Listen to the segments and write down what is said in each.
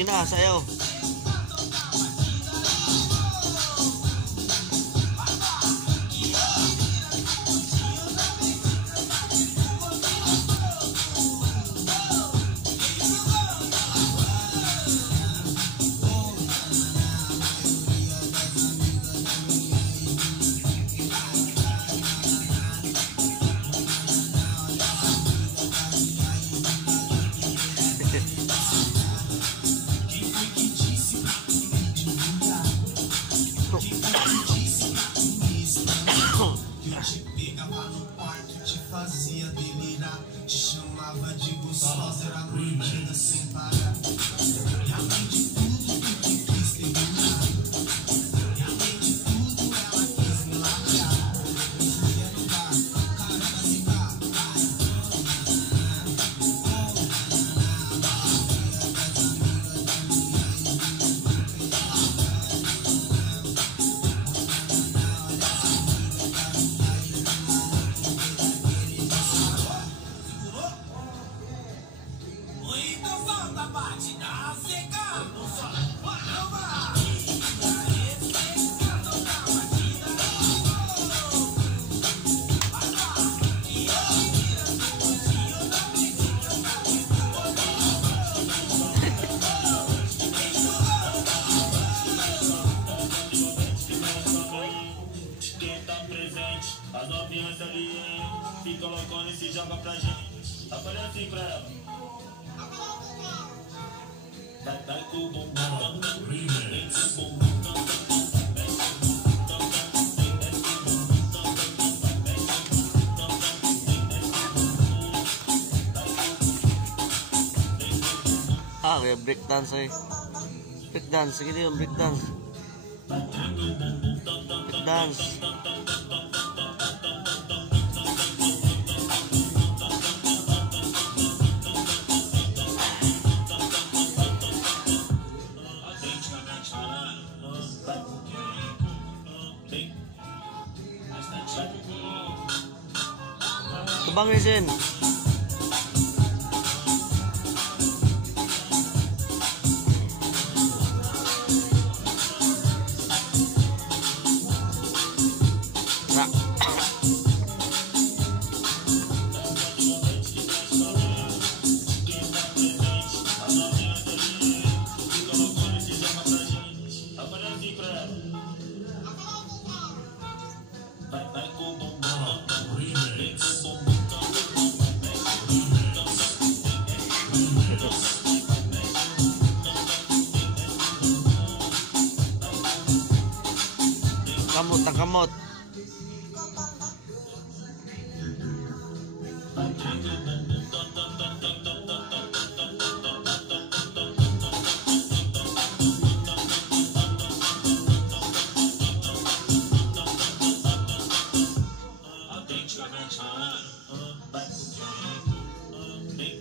Sige na, sayaw. Fazia delirar, te chamava de gostosa, era curtida sem parar. E além de tudo, tu que quis terminar. E além de tudo, ela quis me largar. Quero dar, caramba, zicar. As novinhas ali, hein? Se colocando e se joga pra gente. Aparece assim pra ela. Vai com o bumbum. Vem com o bumbum. Ah, kaya breakdance ay. Breakdance, sige din yung breakdance. Breakdance. Tubang resin. Kamot ang kamot.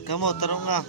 Kamot, tarong nga.